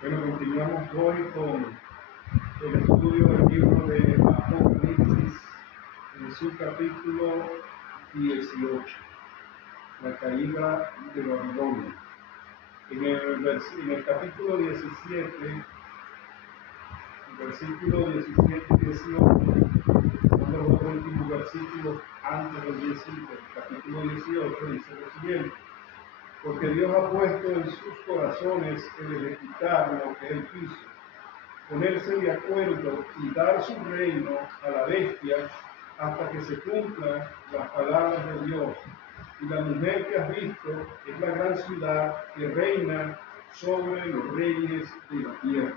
Bueno, continuamos hoy con el estudio del libro de Apocalipsis en su capítulo 18, la caída de Babilonia. En el capítulo 17, el versículo 17 y 18, son los dos últimos versículos antes del 17, el capítulo 18 dice lo siguiente: porque Dios ha puesto en sus corazones el ejecutar lo que Él quiso, ponerse de acuerdo y dar su reino a la bestia hasta que se cumplan las palabras de Dios. Y la mujer que has visto es la gran ciudad que reina sobre los reyes de la tierra.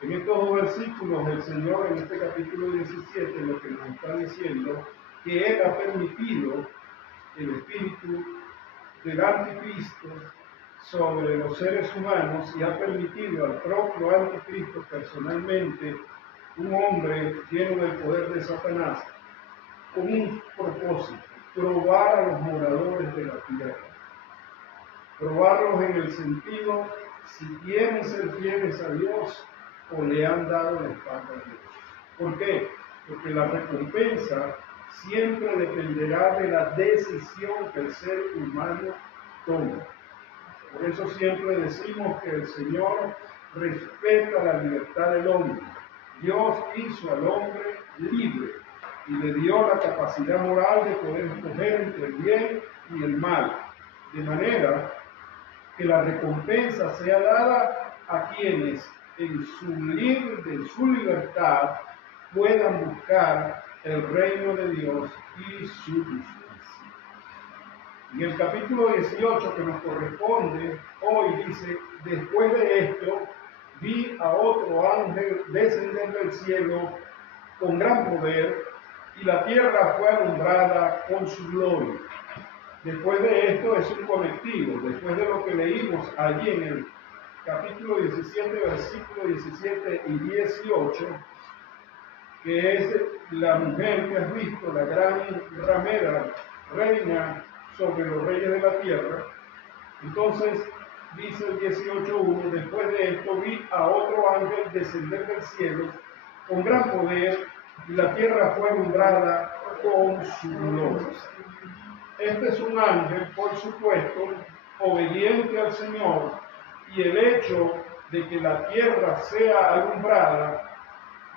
En estos dos versículos, el Señor en este capítulo 17 lo que nos está diciendo que Él ha permitido el espíritu del anticristo sobre los seres humanos y ha permitido al propio anticristo personalmente, un hombre lleno del poder de Satanás, con un propósito: probar a los moradores de la tierra. Probarlos en el sentido si quieren ser fieles a Dios o le han dado la espalda a Dios. ¿Por qué? Porque la recompensa siempre dependerá de la decisión que el ser humano toma. Por eso siempre decimos que el Señor respeta la libertad del hombre. Dios hizo al hombre libre y le dio la capacidad moral de poder escoger entre el bien y el mal, de manera que la recompensa sea dada a quienes en su libertad puedan buscar el reino de Dios y su justicia. En el capítulo 18 que nos corresponde hoy dice: después de esto vi a otro ángel descender del cielo con gran poder, y la tierra fue alumbrada con su gloria. Después de esto es un conectivo, después de lo que leímos allí en el capítulo 17, versículo 17 y 18, que es la mujer que has visto, la gran ramera, reina sobre los reyes de la tierra. Entonces dice el 18:1: después de esto vi a otro ángel descender del cielo con gran poder, y la tierra fue alumbrada con su gloria. Este es un ángel, por supuesto, obediente al Señor, y el hecho de que la tierra sea alumbrada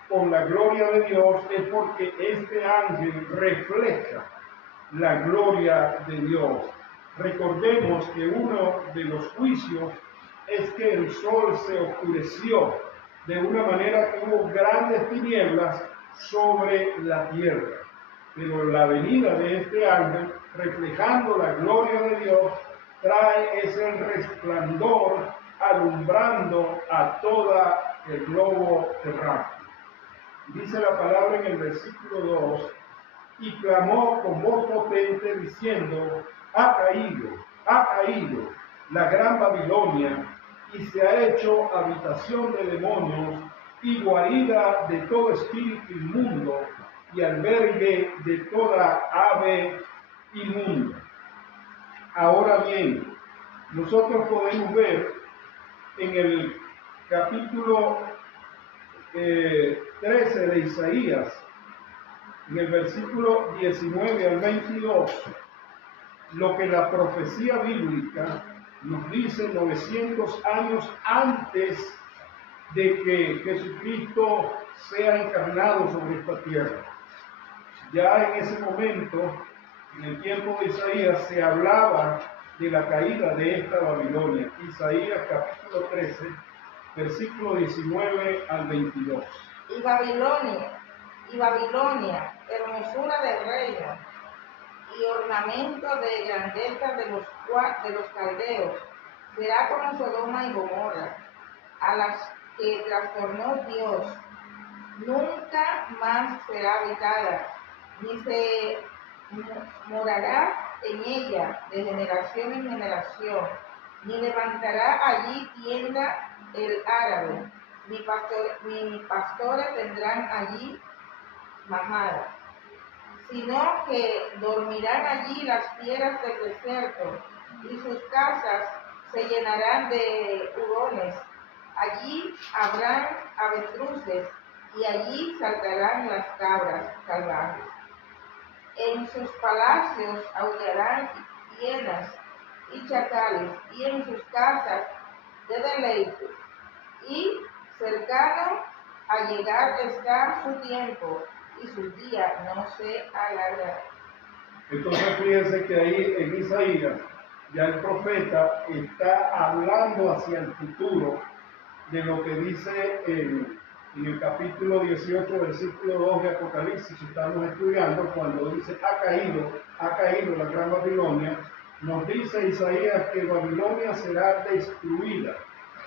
con la gloria de Dios es porque este ángel refleja la gloria de Dios. Recordemos que uno de los juicios es que el sol se oscureció de una manera que hubo grandes tinieblas sobre la tierra. Pero la venida de este ángel, reflejando la gloria de Dios, trae ese resplandor alumbrando a todo el globo terráqueo. Dice la palabra en el versículo 2: y clamó con voz potente diciendo: ha caído la gran Babilonia, y se ha hecho habitación de demonios y guarida de todo espíritu inmundo y albergue de toda ave inmunda. Ahora bien, nosotros podemos ver en el capítulo 13 de Isaías, en el versículo 19 al 22, lo que la profecía bíblica nos dice 900 años antes de que Jesucristo sea encarnado sobre esta tierra. Ya en ese momento, en el tiempo de Isaías, se hablaba de la caída de esta Babilonia. Isaías capítulo 13, versículo 19 al 22. Y Babilonia, hermosura del reino, y ornamento de grandeza de los caldeos, será como Sodoma y Gomorra, a las que trastornó Dios. Nunca más será habitada, ni se morará en ella de generación en generación, ni levantará allí tienda el árabe, ni pastores tendrán allí majada, sino que dormirán allí las fieras del desierto, y sus casas se llenarán de hurones. habrán avestruces, y allí saltarán las cabras salvajes. En sus palacios aullarán hienas y chacales, y en sus casas de deleite. Y cercano a llegar está su tiempo, y su día no se alargará. Entonces fíjense que ahí en Isaías ya el profeta está hablando hacia el futuro de lo que dice en el capítulo 18, versículo 2 de Apocalipsis, que estamos estudiando, cuando dice ha caído la gran Babilonia. Nos dice Isaías que Babilonia será destruida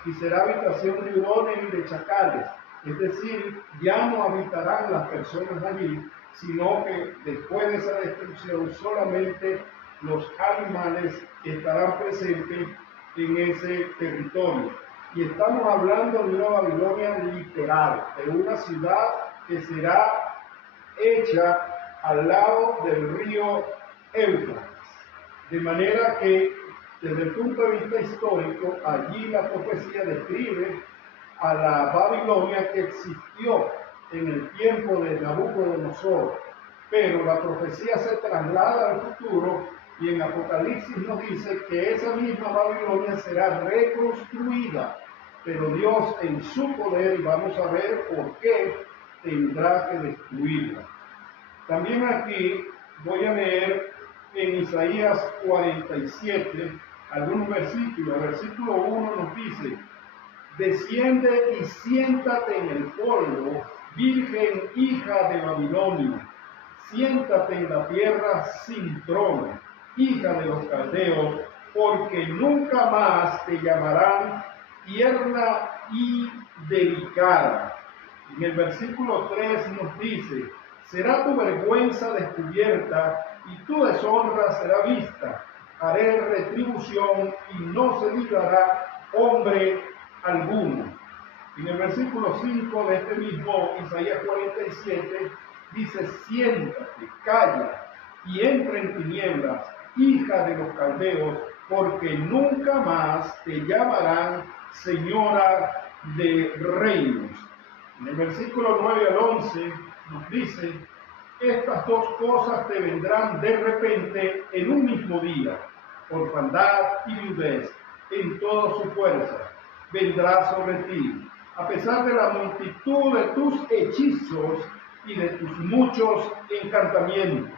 y será habitación de hurones y de chacales. Es decir, ya no habitarán las personas allí, sino que después de esa destrucción solamente los animales estarán presentes en ese territorio. Y estamos hablando de una Babilonia literal, de una ciudad que será hecha al lado del río Éufrates. De manera que, desde el punto de vista histórico, allí la profecía describe a la Babilonia que existió en el tiempo de Nabucodonosor, pero la profecía se traslada al futuro y en Apocalipsis nos dice que esa misma Babilonia será reconstruida, pero Dios en su poder, y vamos a ver por qué, tendrá que destruirla. También aquí voy a leer en Isaías 47 algunos versículos. El versículo 1 nos dice: desciende y siéntate en el polvo, virgen hija de Babilonia. Siéntate en la tierra sin trono, hija de los caldeos, porque nunca más te llamarán tierna y delicada. En el versículo 3 nos dice: será tu vergüenza descubierta y tu deshonra será vista. Haré retribución y no se librará hombre alguno. En el versículo 5 de este mismo Isaías 47 dice: siéntate, calla y entra en tinieblas, hija de los caldeos, porque nunca más te llamarán señora de reinos. En el versículo 9 al 11 nos dice: estas dos cosas te vendrán de repente en un mismo día, orfandad y viudez en toda su fuerza vendrá sobre ti, a pesar de la multitud de tus hechizos y de tus muchos encantamientos,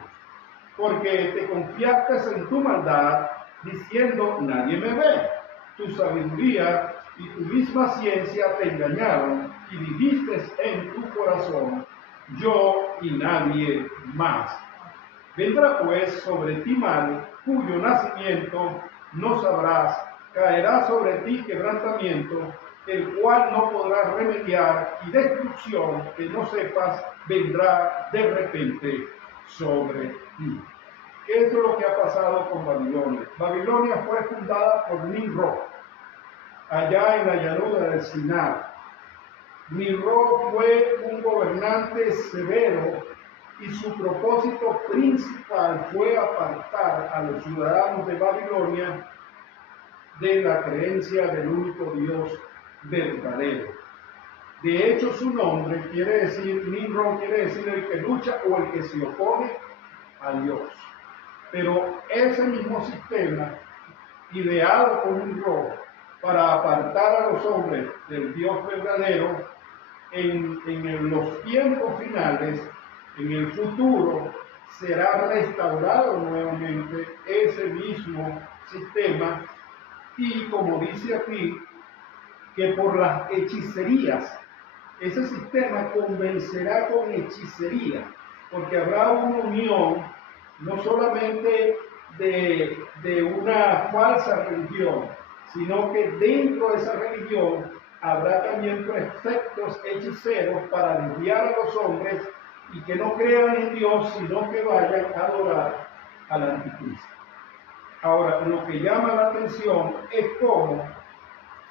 porque te confiaste en tu maldad, diciendo: nadie me ve. Tu sabiduría y tu misma ciencia te engañaron, y dijiste en tu corazón: yo y nadie más. Vendrá pues sobre ti mal, cuyo nacimiento no sabrás, caerá sobre ti quebrantamiento, el cual no podrás remediar, y destrucción que no sepas vendrá de repente sobre ti. ¿Qué es lo que ha pasado con Babilonia? Babilonia fue fundada por Nimrod, allá en la llanura del Sinaí. Nimrod fue un gobernante severo y su propósito principal fue apartar a los ciudadanos de Babilonia de la creencia del único Dios verdadero. De hecho, su nombre quiere decir, Nimrod quiere decir el que lucha o el que se opone a Dios. Pero ese mismo sistema, ideado por Nimrod para apartar a los hombres del Dios verdadero, en los tiempos finales, en el futuro, será restaurado nuevamente ese mismo sistema, y como dice aquí, que por las hechicerías, ese sistema convencerá con hechicería, porque habrá una unión no solamente de una falsa religión, sino que dentro de esa religión habrá también preceptos hechiceros para desviar a los hombres y que no crean en Dios, sino que vayan a adorar al anticristo. Ahora, lo que llama la atención es cómo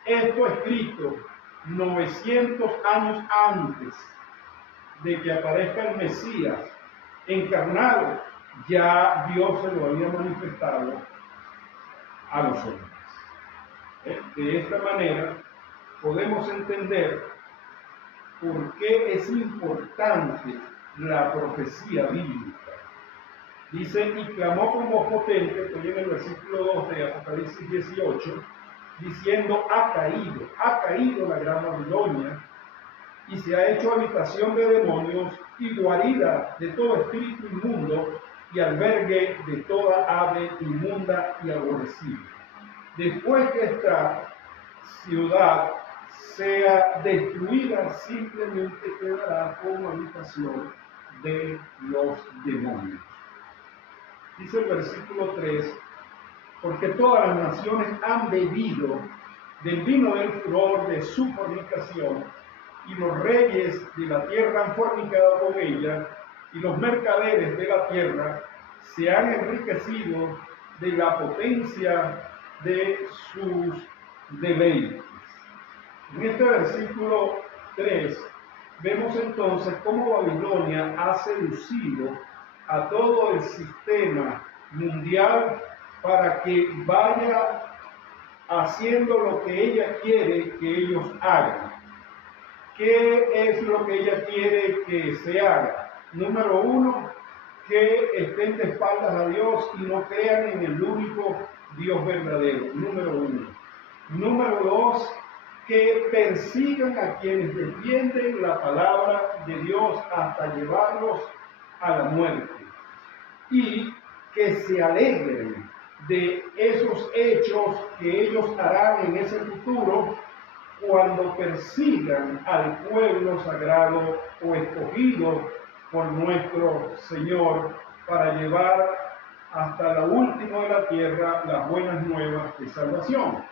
esto escrito 900 años antes de que aparezca el Mesías encarnado, ya Dios se lo había manifestado a los hombres. De esta manera, podemos entender por qué es importante la profecía bíblica. Dice, y clamó con voz potente, estoy en el versículo 2 de Apocalipsis 18, diciendo, ha caído la gran Babilonia, y se ha hecho habitación de demonios y guarida de todo espíritu inmundo y albergue de toda ave inmunda y aborrecida. Después que esta ciudad sea destruida, simplemente quedará como habitación de los demonios. Dice el versículo 3, porque todas las naciones han bebido del vino del furor de su fornicación, y los reyes de la tierra han fornicado con ella, y los mercaderes de la tierra se han enriquecido de la potencia de sus deleites. En este versículo 3 vemos entonces cómo Babilonia ha seducido a todo el sistema mundial para que vaya haciendo lo que ella quiere que ellos hagan. ¿Qué es lo que ella quiere que se haga? Número 1, que estén de espaldas a Dios y no crean en el único Dios verdadero. Número 1. Número 2, que persigan a quienes defienden la palabra de Dios hasta llevarlos a la muerte. Y que se alegren de esos hechos que ellos harán en ese futuro cuando persigan al pueblo sagrado o escogido por nuestro Señor para llevar hasta la última de la tierra las buenas nuevas de salvación.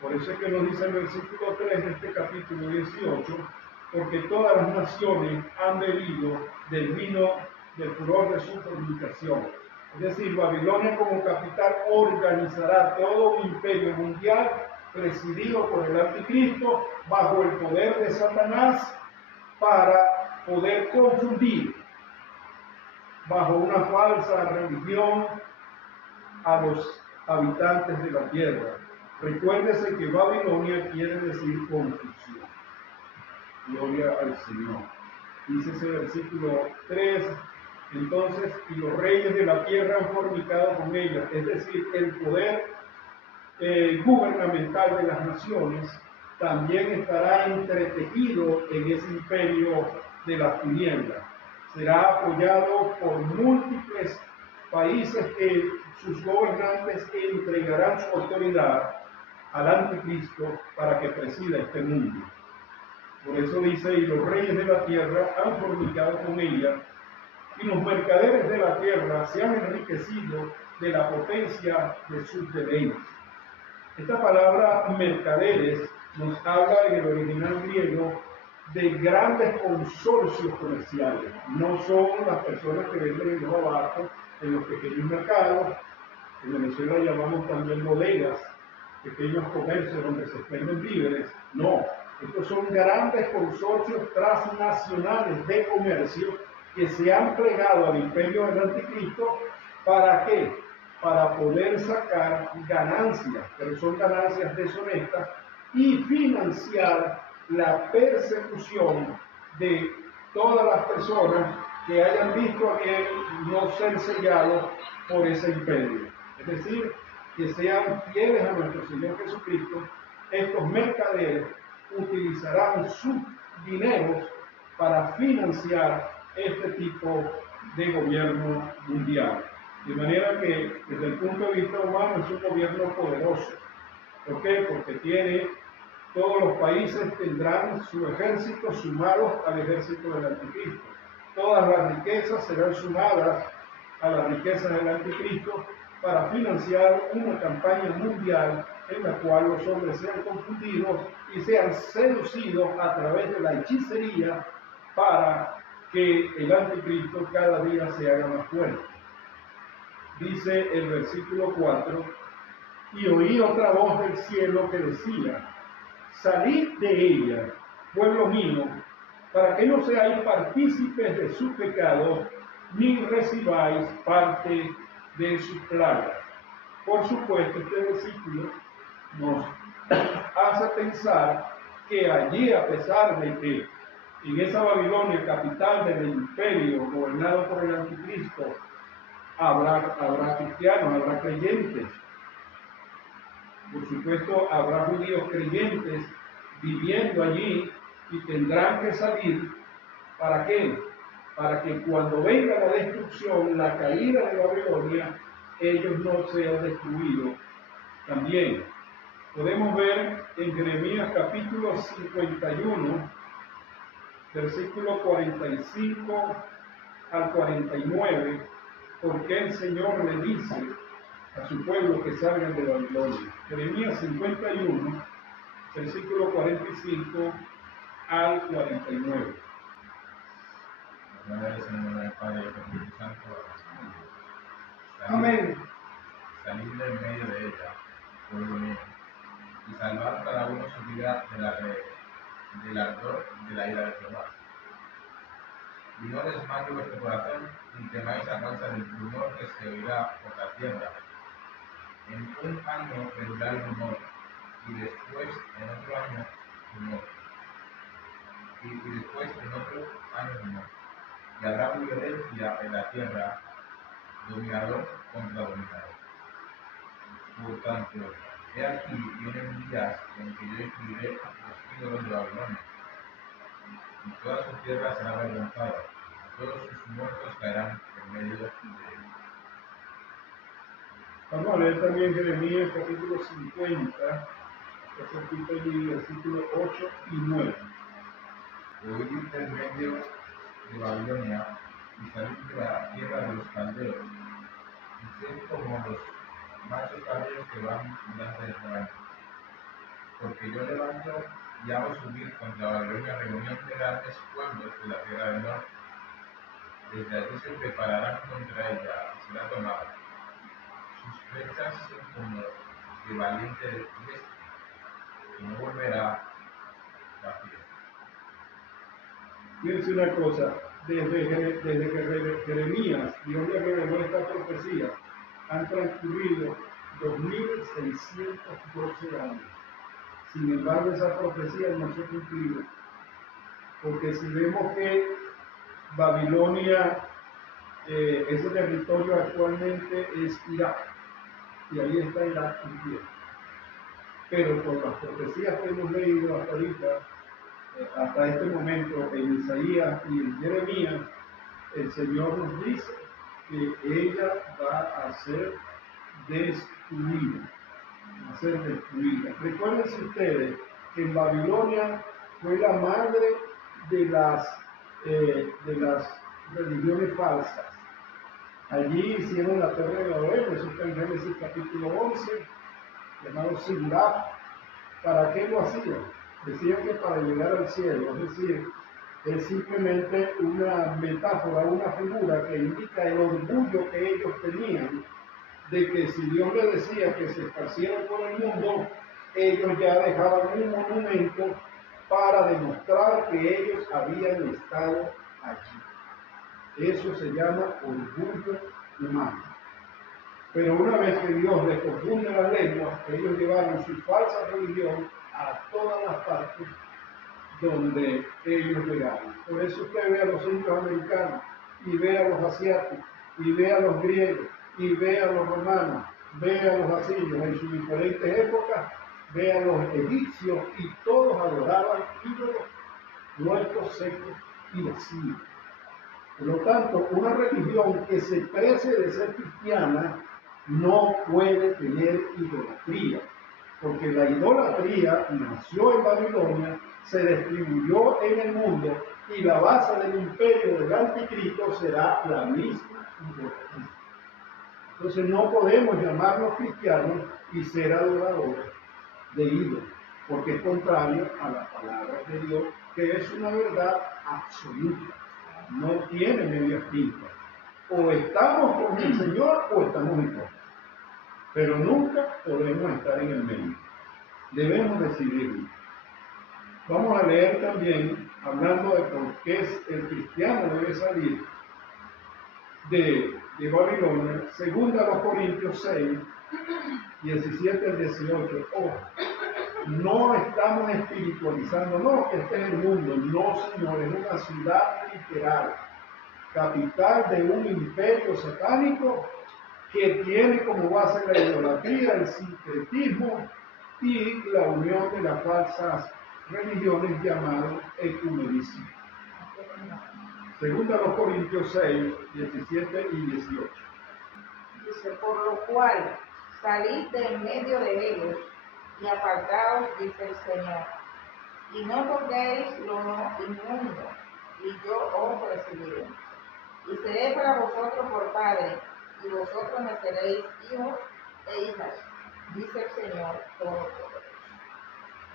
Por eso es que nos dice el versículo 3 de este capítulo 18, porque todas las naciones han bebido del vino del furor de su fornicación. Es decir, Babilonia como capital organizará todo un imperio mundial presidido por el anticristo bajo el poder de Satanás para poder confundir bajo una falsa religión a los habitantes de la tierra. Recuérdese que Babilonia quiere decir confusión. Gloria al Señor. Dice ese versículo 3, entonces, y los reyes de la tierra han fornicado con ella, es decir, el poder gubernamental de las naciones también estará entretejido en ese imperio de las tinieblas. Será apoyado por múltiples países que sus gobernantes entregarán su autoridad al anticristo para que presida este mundo. Por eso dice, y los reyes de la tierra han fornicado con ella, y los mercaderes de la tierra se han enriquecido de la potencia de sus deleites. Esta palabra mercaderes nos habla en el original griego de grandes consorcios comerciales. No son las personas que venden en los abarcos, en los pequeños mercados. En Venezuela llamamos también bodegas, pequeños comercios donde se venden víveres. No, estos son grandes consorcios transnacionales de comercio que se han plegado al imperio del anticristo. ¿Para qué? Para poder sacar ganancias, pero son ganancias deshonestas, y financiar la persecución de todas las personas que hayan visto a bien no ser sellados por ese imperio. Es decir, que sean fieles a nuestro Señor Jesucristo. Estos mercaderes utilizarán sus dineros para financiar este tipo de gobierno mundial. De manera que, desde el punto de vista humano, es un gobierno poderoso. ¿Por qué? Porque todos los países tendrán su ejército sumados al ejército del anticristo. Todas las riquezas serán sumadas a las riquezas del anticristo para financiar una campaña mundial en la cual los hombres sean confundidos y sean seducidos a través de la hechicería para que el anticristo cada día se haga más fuerte. Dice el versículo 4, y oí otra voz del cielo que decía, salid de ella, pueblo mío, para que no seáis partícipes de sus pecados, ni recibáis parte de sus plagas. Por supuesto, este versículo nos hace pensar que allí, a pesar de que en esa Babilonia, capital del imperio, gobernado por el anticristo, habrá cristianos, habrá creyentes. Por supuesto, habrá judíos creyentes viviendo allí y tendrán que salir. ¿Para qué? Para que cuando venga la destrucción, la caída de Babilonia, ellos no sean destruidos también. Podemos ver en Jeremías capítulo 51, versículo 45 al 49, porque el Señor le dice a su pueblo que salgan de Babilonia. Jeremías 51, versículo 45 al 49. Amén. Salir del medio de ella, pueblo mío, y salvar cada uno su vida del ardor de la ira de Jehová. Y no desmaye vuestro corazón, ni temáis a causa del rumor que se oirá por la tierra. En un año vendrá el rumor, y después en otro año rumor, y después en otro año rumor. Y habrá violencia en la tierra, dominador contra dominador. Por tanto, he aquí vienen días en que yo destruiré los ídolos de Babilonia, y toda su tierra será avergonzada, y todos sus muertos caerán en medio de ella. Vamos a leer también Jeremías capítulo 50, versículos 8 y 9. Huir del medio de Babilonia y salir de la tierra de los caldeos, y ser como los machos cabríos que van delante del rebaño. Porque yo levanto y hago subir contra Babilonia reunión de grandes pueblos de la tierra del norte. Desde allí se prepararán contra ella y será tomada. Sus flechas son como de valiente diestro, que no volverá vacío. Fíjense una cosa, desde que Jeremías Dios le reveló esta profecía, han transcurrido 2612 años. Sin embargo, esa profecía no se ha cumplido, porque si vemos que Babilonia, ese territorio actualmente es Irak, y ahí está Irak cumplido. Pero por las profecías que hemos leído hasta ahorita, hasta este momento en Isaías y en Jeremías, el Señor nos dice que ella va a ser destruida. Recuérdense ustedes que en Babilonia fue la madre de las religiones falsas. Allí hicieron la Torre de Babel, eso está en Génesis capítulo 11, llamado Sigurat. ¿Para qué lo hacían? Decían que para llegar al cielo, es decir, es simplemente una metáfora, una figura que indica el orgullo que ellos tenían de que si Dios les decía que se esparcieran por el mundo, ellos ya dejaban un monumento para demostrar que ellos habían estado allí. Eso se llama orgullo humano. Pero una vez que Dios les confunde las lenguas, ellos llevaron su falsa religión a todas las partes donde ellos llegaron. Por eso usted ve a los centroamericanos, y ve a los asiáticos, y ve a los griegos, y ve a los romanos, ve a los asirios en sus diferentes épocas, ve a los egipcios, y todos adoraban ídolos muertos, secos y vacíos. Por lo tanto, una religión que se precie de ser cristiana no puede tener idolatría, porque la idolatría nació en Babilonia, se distribuyó en el mundo, y la base del imperio del anticristo será la misma idolatría. Entonces no podemos llamarnos cristianos y ser adoradores de ídolos, porque es contrario a la palabra de Dios, que es una verdad absoluta, no tiene medias tintas. O estamos con el Señor o estamos en contra, pero nunca podemos estar en el medio. Debemos decidirlo. Vamos a leer también, hablando de por qué el cristiano debe salir de Babilonia, 2 Corintios 6, 17 al 18. no estamos espiritualizando, no, que este es el mundo, no señor, es una ciudad literal, capital de un imperio satánico que tiene como base la idolatría, el sincretismo y la unión de las falsas religiones llamado ecumenismo. Segunda a los Corintios 6, 17 y 18. Dice, por lo cual, salid de en medio de ellos y apartaos, dice el Señor, y no toquéis lo inmundo, y yo os recibiré. Y seré para vosotros por padre, y vosotros me seréis hijos e hijas, dice el Señor Todopoderoso.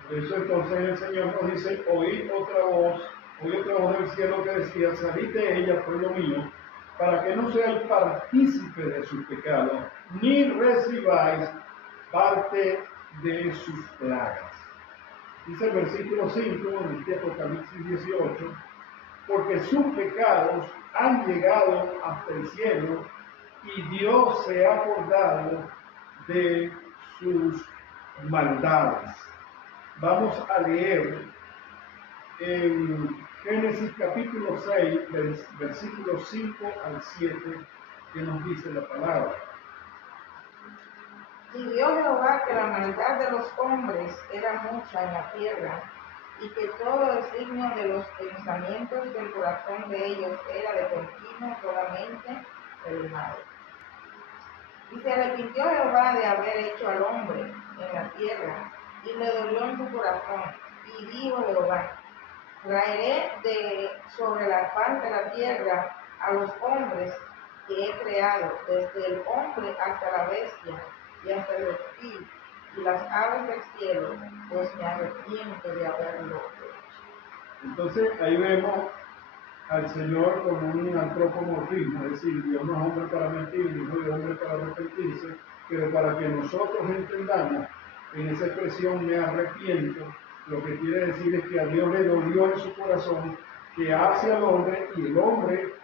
Por eso entonces el Señor nos dice, oí otra voz del cielo que decía, salid de ella, pueblo mío, para que no seáis partícipe de sus pecados, ni recibáis parte de sus plagas. Dice el versículo 5 en este Apocalipsis 18, porque sus pecados han llegado hasta el cielo y Dios se ha acordado de sus maldades. Vamos a leer en Génesis capítulo 6, versículos 5 al 7, que nos dice la palabra. Y vio Jehová que la maldad de los hombres era mucha en la tierra, y que todo designio de los pensamientos del corazón de ellos era de continuo solamente el mal. Y se arrepintió Jehová de haber hecho al hombre en la tierra, y le dolió en su corazón, y dijo Jehová, traeré de sobre la faz de la tierra a los hombres que he creado, desde el hombre hasta la bestia, y hasta el reptil, y las aves del cielo, pues me arrepiento de haberlo hecho. Entonces ahí vemos al Señor como un antropomorfismo, es decir, Dios no es hombre para mentir, ni hijo de hombre para arrepentirse, pero para que nosotros entendamos en esa expresión me arrepiento, lo que quiere decir es que a Dios le dolió en su corazón que hace al hombre y el hombre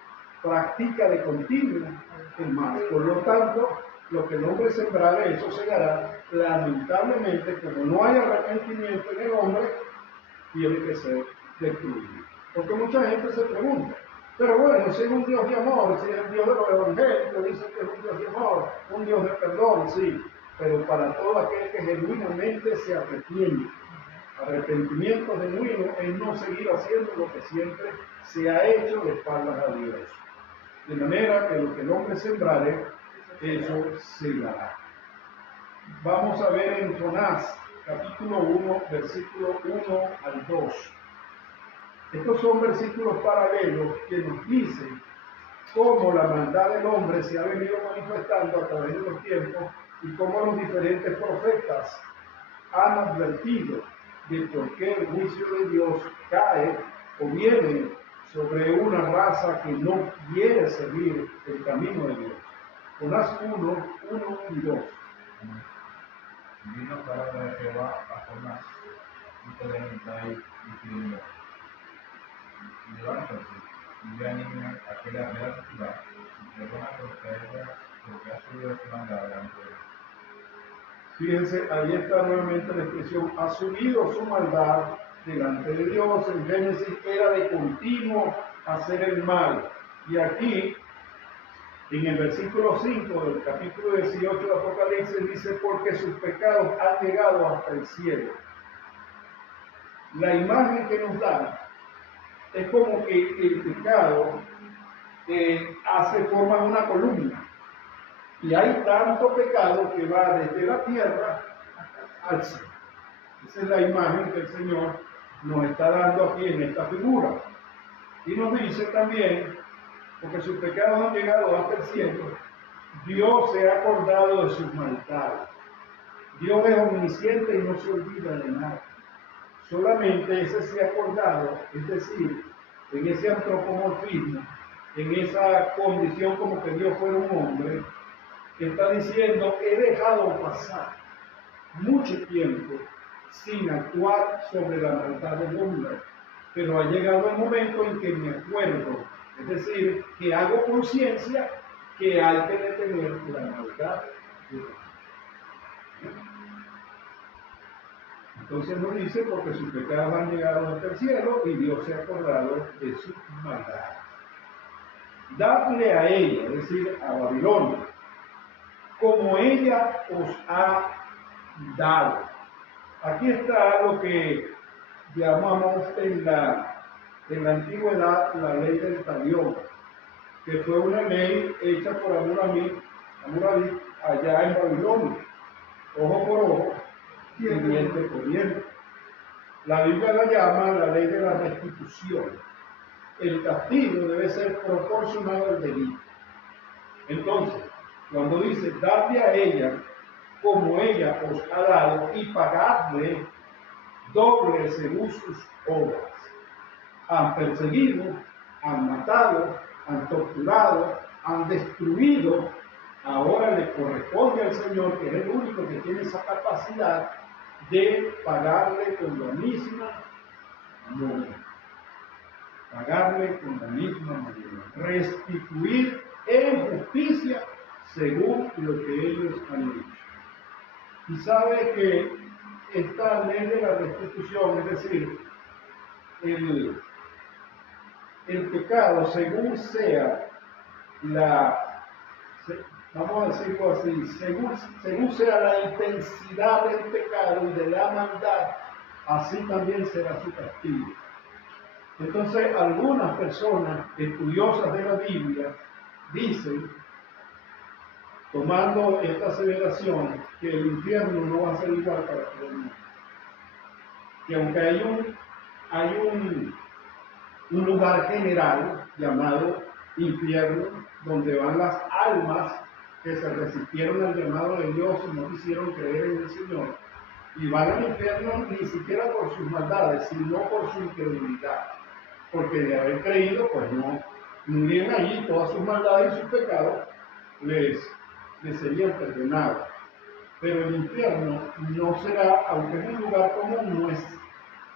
practica de continuo el mal. Por lo tanto, lo que el hombre sembrare, eso segará. Lamentablemente, como no hay arrepentimiento en el hombre, tiene que ser destruido. Porque mucha gente se pregunta, pero bueno, si es un Dios de amor, si es el Dios de los evangélicos, dicen que es un Dios de amor, un Dios de perdón, sí, pero para todo aquel que genuinamente se arrepiente. Arrepentimiento genuino es no seguir haciendo lo que siempre se ha hecho de espaldas a Dios. De manera que lo que el hombre sembrare, eso segará. Vamos a ver en Jonás, capítulo 1, versículo 1 al 2. Estos son versículos paralelos que nos dicen cómo la maldad del hombre se ha venido manifestando a través de los tiempos y cómo los diferentes profetas han advertido de por qué el juicio de Dios cae o viene sobre una raza que no quiere seguir el camino de Dios. Jonás 1, 1 y 2. Vino palabra de Jehová a Jonás, hijo de Amitai, diciendo, levántate y ve a Nínive, aquella real ciudad, y perdona porque ha subido su maldad delante de él. Fíjense, ahí está nuevamente la expresión, ha subido su maldad delante de Dios. En Génesis era de continuo hacer el mal. Y aquí, en el versículo 5 del capítulo 18 de Apocalipsis, dice, porque sus pecados han llegado hasta el cielo. La imagen que nos da es como que el pecado forma una columna. Y hay tanto pecado que va desde la tierra al cielo. Esa es la imagen que el Señor nos está dando aquí en esta figura. Y nos dice también, porque sus pecados han llegado hasta el cielo, Dios se ha acordado de sus maldades. Dios es omnisciente y no se olvida de nada. Solamente ese se ha acordado, es decir, en ese antropomorfismo, en esa condición como que Dios fuera un hombre, que está diciendo, he dejado pasar mucho tiempo sin actuar sobre la maldad del hombre, pero ha llegado el momento en que me acuerdo, es decir, que hago conciencia que hay que detener la maldad del hombre. Entonces nos dice, porque sus pecados han llegado hasta el cielo y Dios se ha acordado de sus maldades. Dadle a ella, es decir, a Babilonia, como ella os ha dado. Aquí está lo que llamamos en la antigüedad la ley del talión, que fue una ley hecha por Hammurabi allá en Babilonia, ojo por ojo y diente por diente. La Biblia la llama la ley de la restitución. El castigo debe ser proporcional al delito. Entonces, cuando dice, dadle a ella como ella os ha dado y pagadle doble según sus obras. Han perseguido, han matado, han torturado, han destruido. Ahora le corresponde al Señor, que es el único que tiene esa capacidad de pagarle con la misma moneda. Pagarle con la misma moneda. Restituir en justicia según lo que ellos han dicho. Y sabe que esta ley de la restitución, es decir, el pecado, según sea vamos a decirlo así, según sea la intensidad del pecado y de la maldad, así también será su castigo. Entonces, algunas personas estudiosas de la Biblia dicen, tomando esta aseveración, que el infierno no va a ser igual para todo el mundo. Que aunque hay un lugar general llamado infierno, donde van las almas que se resistieron al llamado de Dios y no quisieron creer en el Señor, y van al infierno ni siquiera por sus maldades, sino por su incredulidad, porque de haber creído, pues no irían allí, todas sus maldades y sus pecados les serían perdonados. Pero el infierno no será, aunque es un lugar común, no es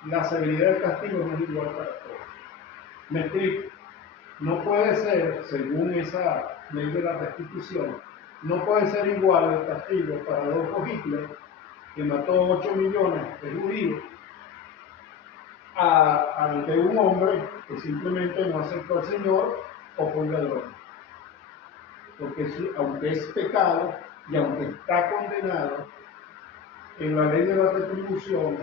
la severidad del castigo no es igual para todos. Me explico. No puede ser, según esa ley de la restitución, no puede ser igual el castigo para Adolf Hitler, que mató 8 millones de judíos, al de un hombre que simplemente no aceptó al Señor o fue un ladrón. Porque aunque es pecado y aunque está condenado, en la ley de la retribución,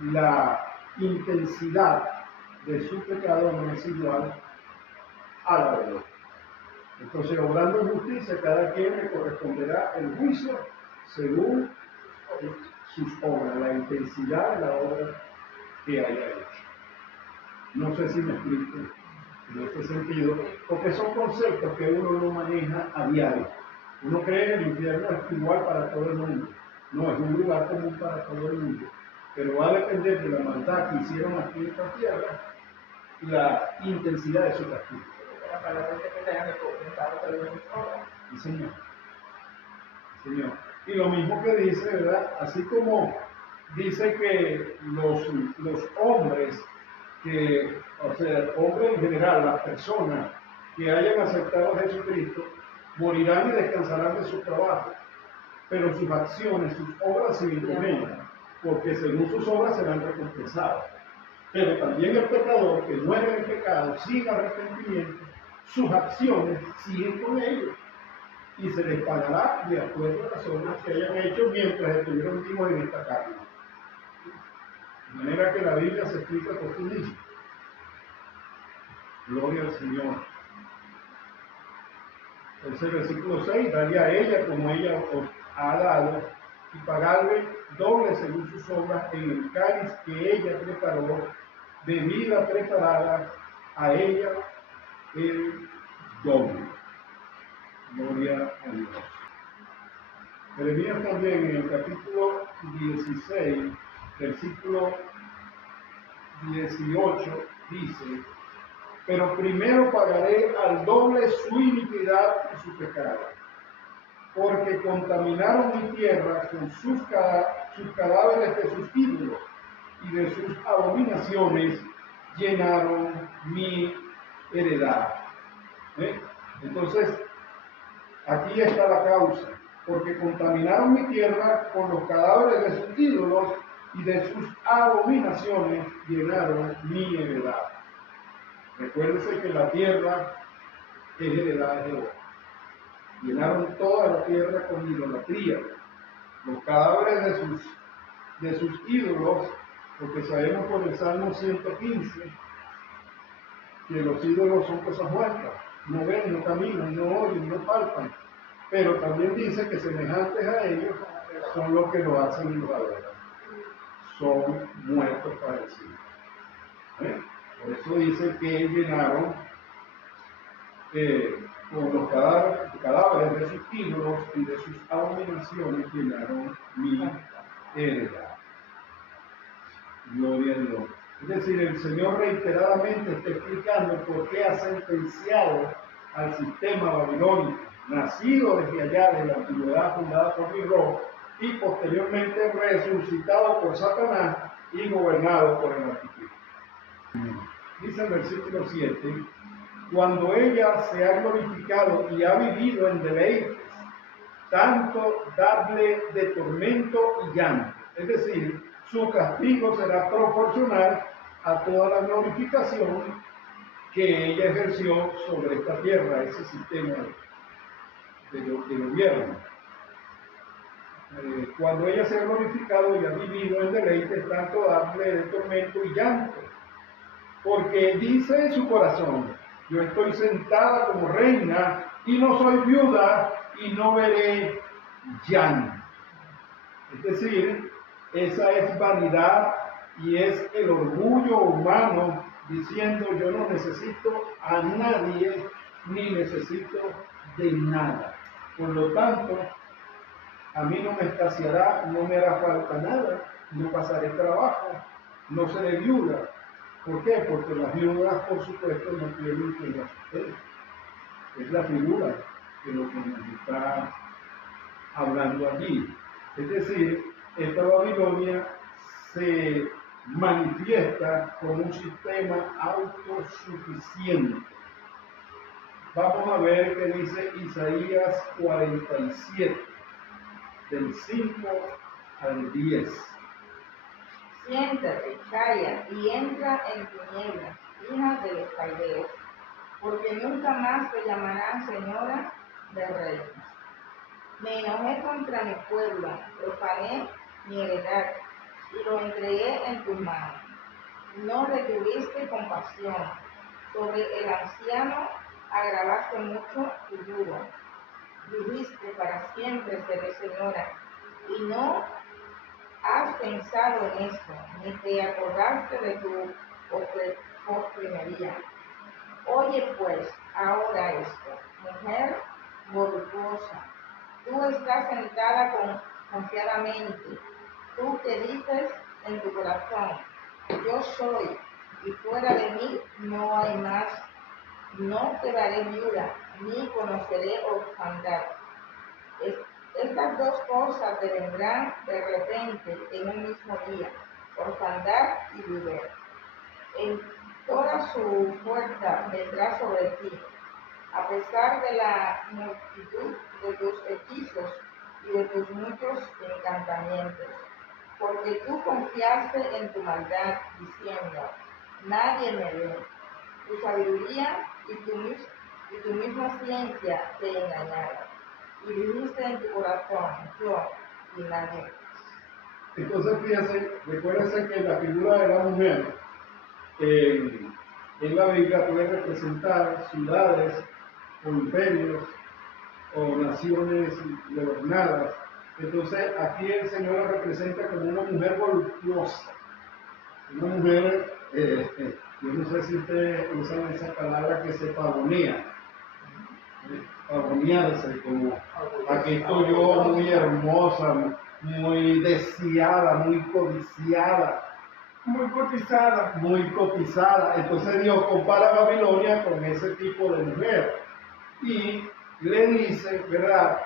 la intensidad de su pecado no es igual a la de Dios. Entonces, obrando en justicia, cada quien le corresponderá el juicio según sus obras, la intensidad de la obra que haya hecho. No sé si me explico en este sentido, porque son conceptos que uno no maneja a diario. Uno cree que el infierno es igual para todo el mundo. No, es un lugar común para todo el mundo. Pero va a depender de la maldad que hicieron aquí en esta tierra y la intensidad de su castigo. La palabra dice que sean recompensados de los obras. Sí, Señor. Señor. Y lo mismo que dice, ¿verdad? Así como dice que los hombres, o sea, hombres en general, las personas que hayan aceptado a Jesucristo, morirán y descansarán de su trabajo, pero sus acciones, sus obras siguen con ellos, porque según sus obras serán recompensados. Pero también el pecador que muere en el pecado, sin arrepentimiento, sus acciones siguen con ellos y se les pagará de acuerdo a las obras que hayan hecho mientras estuvieron vivos en esta carne. De manera que la Biblia se explica por sí misma. Gloria al Señor. Entonces, versículo 6, dale a ella como ella os ha dado y pagarle doble según sus obras en el cáliz que ella preparó, bebida preparada a ella el doble. Gloria a Dios. Jeremías también en el capítulo 16, versículo 18, dice: pero primero pagaré al doble su iniquidad y su pecado, porque contaminaron mi tierra con sus cadáveres de sus ídolos y de sus abominaciones llenaron mi heredad. Entonces, aquí está la causa, porque contaminaron mi tierra con los cadáveres de sus ídolos y de sus abominaciones llenaron mi heredad. Recuérdense que la tierra es heredad de Jehová. Llenaron toda la tierra con idolatría. Los cadáveres de sus ídolos, porque sabemos por el Salmo 115 que los ídolos son cosas muertas. No ven, no caminan, no oyen, no palpan. Pero también dice que semejantes a ellos son los que lo hacen y lo adoran. Son muertos para el cielo. Por eso dice que llenaron con los cadáveres de sus ídolos y de sus abominaciones llenaron mi heredad. Gloria a Dios. Es decir, el Señor reiteradamente está explicando por qué ha sentenciado al sistema babilónico, nacido desde allá de la antigüedad fundada por Nimrod y posteriormente resucitado por Satanás y gobernado por el anticristo. Dice el versículo 7, cuando ella se ha glorificado y ha vivido en deleites, tanto darle de tormento y llanto. Es decir, su castigo será proporcional a toda la glorificación que ella ejerció sobre esta tierra, ese sistema de gobierno. Cuando ella se ha glorificado y ha vivido en deleites, tanto darle de tormento y llanto. Porque dice en su corazón, yo estoy sentada como reina y no soy viuda y no veré llanto. Es decir, esa es vanidad y es el orgullo humano diciendo yo no necesito a nadie ni necesito de nada. Por lo tanto, a mí no me escaseará, no me hará falta nada, no pasaré trabajo, no seré viuda. ¿Por qué? Porque las viudas, por supuesto, no tienen quien las sustente. Es la figura de lo que nos está hablando allí. Es decir, esta Babilonia se manifiesta como un sistema autosuficiente. Vamos a ver qué dice Isaías 47, del 5 al 10. Siéntate, calla y entra en tinieblas, hija de los caldeos, porque nunca más te llamarán señora de reyes. Me enojé contra mi pueblo, profané mi heredad y lo entregué en tus manos. No retuviste compasión, sobre el anciano agravaste mucho tu yugo. Dijiste para siempre seré señora, y no has pensado en esto, ni te acordaste de tu postrimería. Oye pues ahora esto, mujer voluptuosa, tú estás sentada confiadamente, tú que dices en tu corazón, yo soy, y fuera de mí no hay más, no quedaré viuda, ni conoceré orfandad. Estas dos cosas te vendrán de repente en un mismo día, orfandad y viudez. En toda su fuerza vendrá sobre ti, a pesar de la multitud de tus hechizos y de tus muchos encantamientos, porque tú confiaste en tu maldad, diciendo, nadie me ve. Tu sabiduría y tu misma ciencia te engañaron. Y dijiste en tu corazón, yo y nadie más. Entonces, fíjense, recuérdense que la figura de la mujer en la Biblia puede representar ciudades o imperios o naciones gobernadas. Entonces, aquí el Señor la representa como una mujer voluptuosa, una mujer, yo no sé si ustedes usan esa palabra que se pavonea. Pavonearse, como aquí estoy yo muy hermosa, muy deseada, muy codiciada, muy cotizada. Entonces Dios compara a Babilonia con ese tipo de mujer y le dice, ¿verdad?,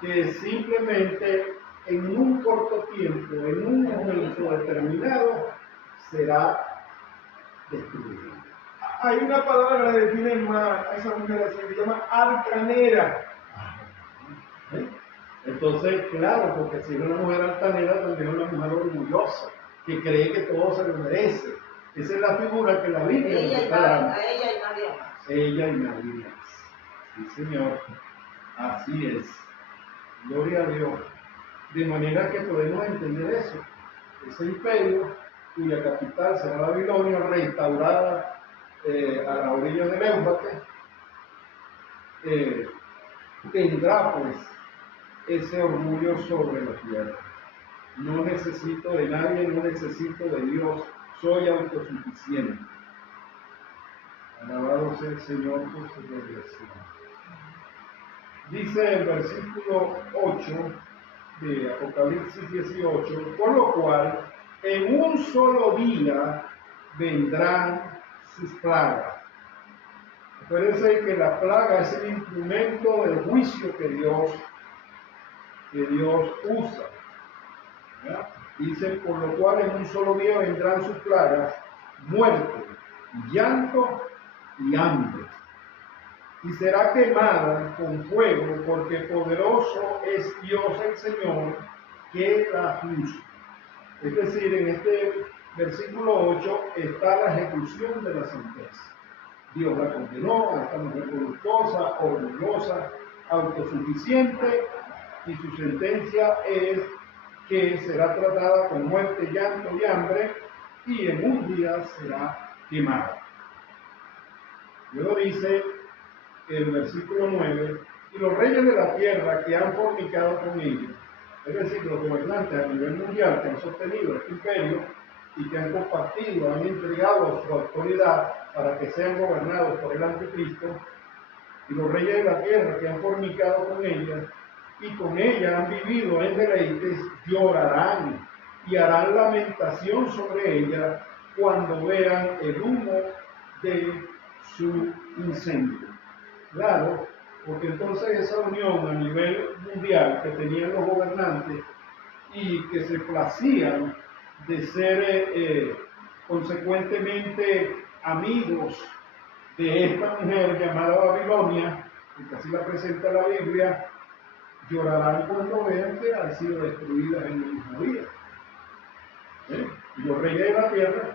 que simplemente en un corto tiempo, en un momento determinado, será destruida. Hay una palabra que define más a esa mujer así, se llama altanera. Entonces, claro, porque si es una mujer altanera, también es una mujer orgullosa. que cree que todo se lo merece. Esa es la figura que la Biblia nos está dando. Ella y nadie más. Ella y nadie más. Sí, Señor. Así es. Gloria a Dios. De manera que podemos entender eso. Ese imperio, cuya capital será Babilonia, restaurada a la orilla del Éufrates, tendrá pues ese orgullo sobre la tierra. No necesito de nadie, no necesito de Dios, soy autosuficiente. Alabado sea el Señor por su revelación. Dice el versículo 8 de Apocalipsis 18, por lo cual en un solo día vendrán sus plagas. Acuérdense que la plaga es el instrumento del juicio que Dios usa. ¿Ya? Dice, por lo cual en un solo día vendrán sus plagas, muerte, llanto y hambre. Y será quemada con fuego, porque poderoso es Dios el Señor que la juzga. Es decir, en este versículo 8 está la ejecución de la sentencia. Dios la condenó a esta mujer voluptuosa, orgullosa, autosuficiente, y su sentencia es que será tratada con muerte, llanto y hambre, y en un día será quemada. Luego dice el versículo 9, y los reyes de la tierra que han fornicado con ella, es decir, los gobernantes a nivel mundial que han sostenido este imperio y que han compartido, han entregado su autoridad para que sean gobernados por el anticristo, y los reyes de la tierra que han fornicado con ella y con ella han vivido en deleites, llorarán y harán lamentación sobre ella cuando vean el humo de su incendio. Claro, porque entonces esa unión a nivel mundial que tenían los gobernantes y que se placían de ser consecuentemente amigos de esta mujer llamada Babilonia, que así la presenta la Biblia, llorarán cuando vean que han sido destruidas en el mismo día. Y los reyes de la tierra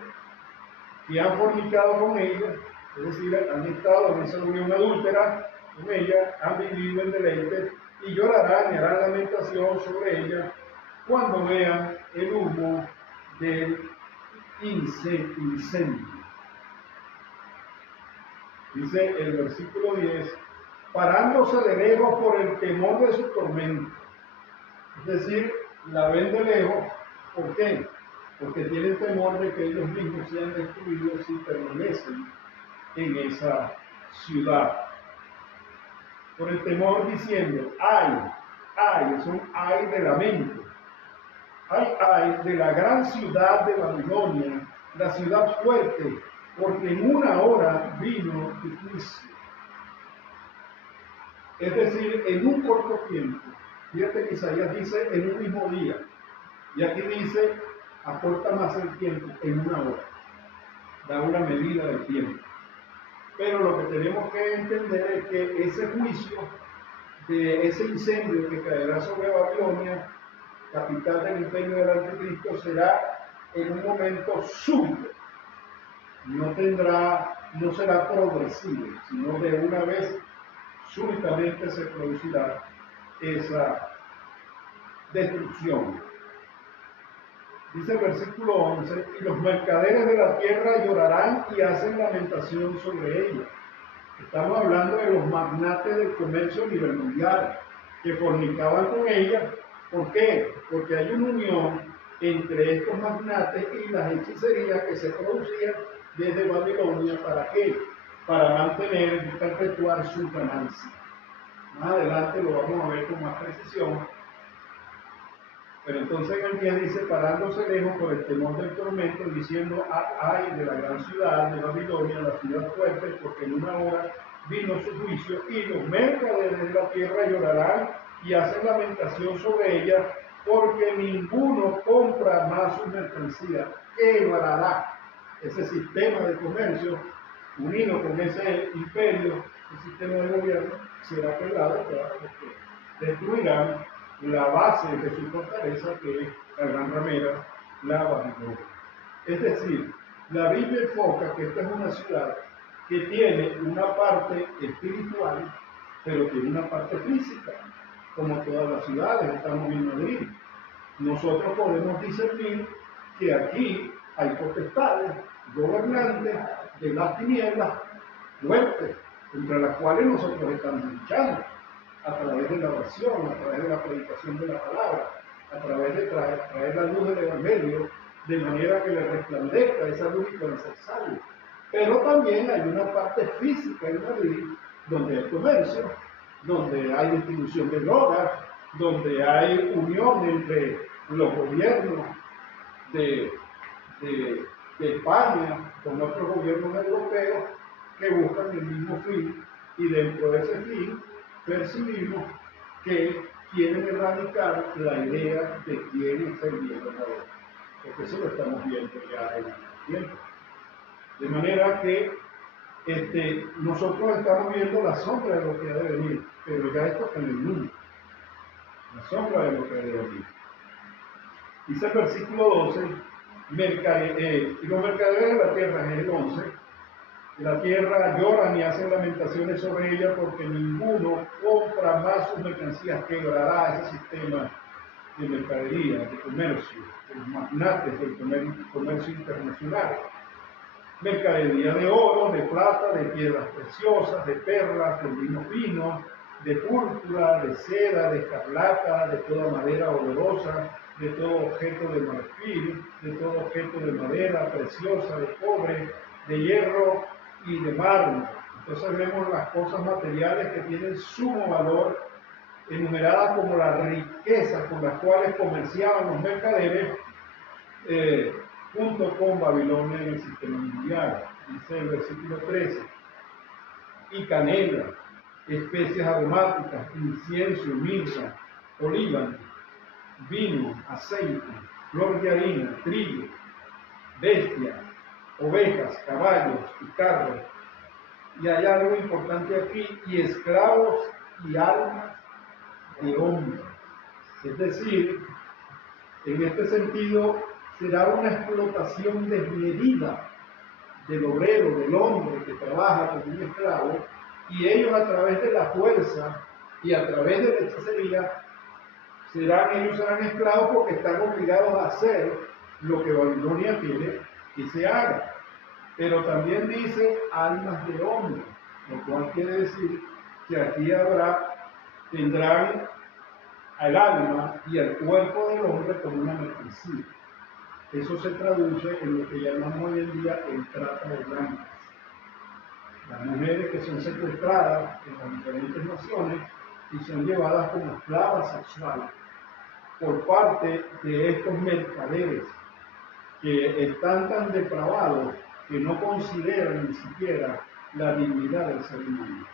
que han fornicado con ella, es decir, han estado en esa unión adúltera con ella, han vivido en deleite y llorarán y harán lamentación sobre ella cuando vean el humo del incendio. Dice el versículo 10, parándose de lejos por el temor de su tormento. Es decir, la ven de lejos, ¿por qué? Porque tienen temor de que ellos mismos sean destruidos si permanecen en esa ciudad. Por el temor diciendo, ay, es un ay de lamento. Ay de la gran ciudad de Babilonia, la ciudad fuerte, porque en una hora vino tu juicio. Es decir, en un corto tiempo. Fíjate que Isaías dice en un mismo día. Y aquí dice, acorta más el tiempo, en una hora. Da una medida del tiempo. Pero lo que tenemos que entender es que ese juicio de ese incendio que caerá sobre Babilonia, capital del imperio del anticristo, será en un momento súbito. No será progresivo, sino de una vez súbitamente se producirá esa destrucción. Dice el versículo 11, y los mercaderes de la tierra llorarán y hacen lamentación sobre ella. Estamos hablando de los magnates del comercio a nivel mundial, que fornicaban con ella. ¿Por qué? Porque hay una unión entre estos magnates y las hechicerías que se producían desde Babilonia. ¿Para qué? Para mantener y perpetuar su ganancia. Más adelante lo vamos a ver con más precisión. Pero entonces en el 10 dice, parándose lejos por el temor del tormento, diciendo, ay de la gran ciudad de Babilonia, la ciudad fuerte, porque en una hora vino su juicio, y los mercaderes de la tierra llorarán y hacen lamentación sobre ella, porque ninguno compra más su mercancía. Quebrará ese sistema de comercio, unido con ese imperio, ese sistema de gobierno, será quebrado, claro, porque destruirán la base de su fortaleza, que es la gran ramera, esclava y doble. Es decir, la Biblia enfoca que esta es una ciudad que tiene una parte espiritual, pero tiene una parte física, como todas las ciudades. Estamos en Madrid. Nosotros podemos discernir que aquí hay potestades, gobernantes de las tinieblas fuertes, contra las cuales nosotros estamos luchando, a través de la oración, a través de la predicación de la palabra, a través de traer la luz del Evangelio, de manera que le resplandezca esa luz y puedan ser salvos. Pero también hay una parte física en Madrid, donde hay comercio, donde hay distribución de drogas, donde hay unión entre los gobiernos de España con otros gobiernos europeos que buscan el mismo fin, y dentro de ese fin percibimos que quieren erradicar la idea de quién es el bien verdadero, porque eso lo estamos viendo ya en el tiempo. De manera que nosotros estamos viendo la sombra de lo que ha de venir, pero ya esto está en el mundo, la sombra de lo que ha de venir. Dice el versículo 12, y los mercaderes de la tierra, es el 11, la tierra lloran y hacen lamentaciones sobre ella porque ninguno compra más sus mercancías. Quebrará ese sistema de mercadería, de comercio, de los magnates del comercio internacional. Mercadería de oro, de plata, de piedras preciosas, de perlas, de lino fino, de púrpura, de seda, de escarlata, de toda madera olorosa, de todo objeto de marfil, de todo objeto de madera preciosa, de cobre, de hierro y de mármol. Entonces vemos las cosas materiales que tienen sumo valor, enumeradas como las riquezas con las cuales comerciaban los mercaderes, junto con Babilonia en el sistema mundial. Dice el versículo 13, y canela, especias aromáticas, incienso, mirra, olíbano, vino, aceite, flor de harina, trigo, bestias, ovejas, caballos y carros. Y hay algo importante aquí, y esclavos y almas de hombre. Es decir, en este sentido, será una explotación desmedida del obrero, del hombre que trabaja como un esclavo, y ellos a través de la fuerza y a través de la hechicería, ellos serán esclavos porque están obligados a hacer lo que Babilonia quiere que se haga. Pero también dice almas de hombre, lo cual quiere decir que aquí tendrán al alma y al cuerpo del hombre como una mercancía. Eso se traduce en lo que llamamos hoy en día el trata de blancas. Las mujeres que son secuestradas en las diferentes naciones y son llevadas como esclavas sexuales por parte de estos mercaderes que están tan depravados que no consideran ni siquiera la dignidad del ser humano.